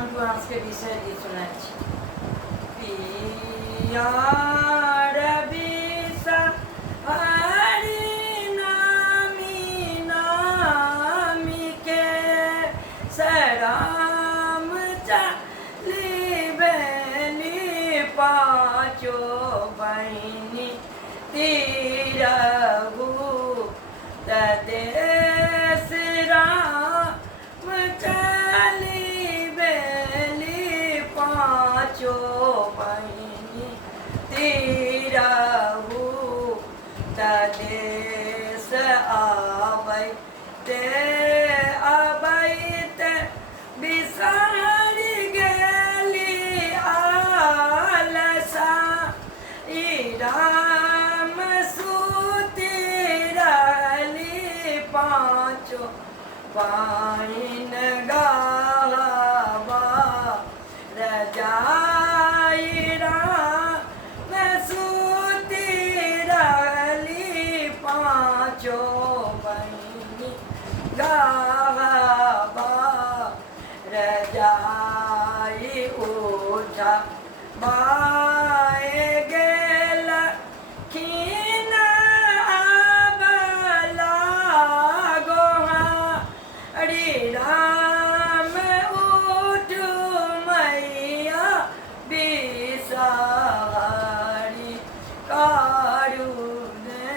ভগবানকে আজকে বিষয় দিয়ে শোনাচ্ছি। পিয়ার বিষা হরি নামি নামিকে সরাম চালিবেলি পাঁচো বহিনী তিরহু তদেশ রাম চালিবেলি পাঁচো বহিনী তিরहु तदेश आबै ते बिसरि गेली आलसा ई राम सूति रहली पाँचो पाइन गावा रजाई राम सूति रहली पाँचो बहिनी गावा रजाई उठा बाए गेल खीन आबला गोहा हरि राम उठु मैया बिसारी कारुने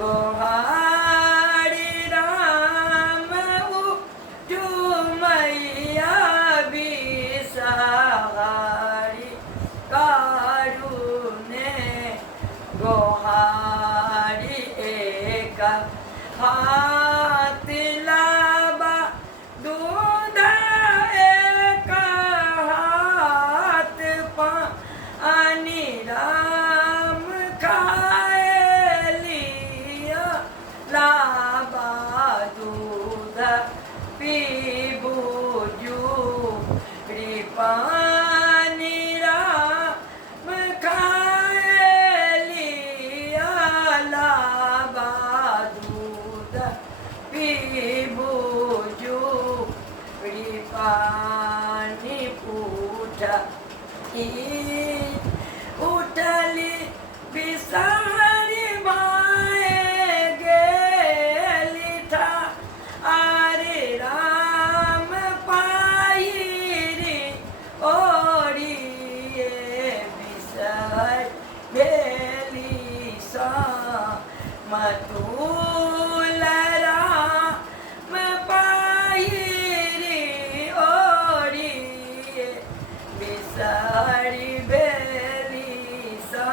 गोहारी राम उठु मैया बिसारी कारुने गोहारी एक हाथ लाबा दूध एक हाथ पानी राम खाए लिया लाबा दूध पीबू पानी राम खाए लिया लाबा दूध पीबू पानी पूछा उठली बिसारी बाए गेली था आरे राम पायरी ओरी बिसर गेली सा मतूल राम पायरी ओरी बिसरी बेली सा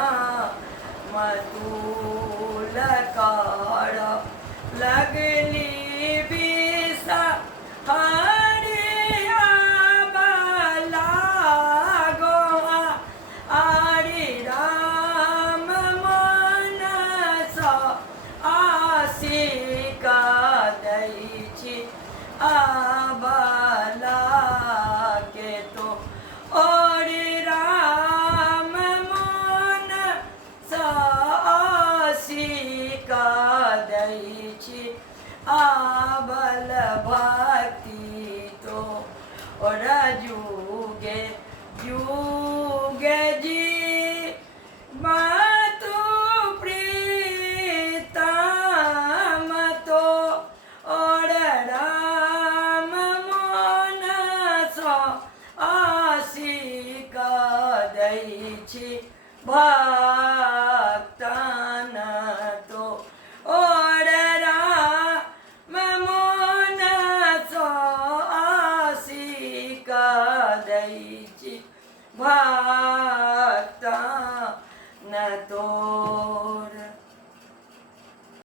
मतूल कार लगली बिसा हरि आबला गोहा हरि राम मनस आशिका दैछि आबला के तो हरि राम मनस आशिका दैछि आबल भक्ति तो और जुगे जुगे जी मातु प्रीतम तो और राम मनस आशिका दैछि भक्तन तो और राम मनस आशिका दैछि भक्तन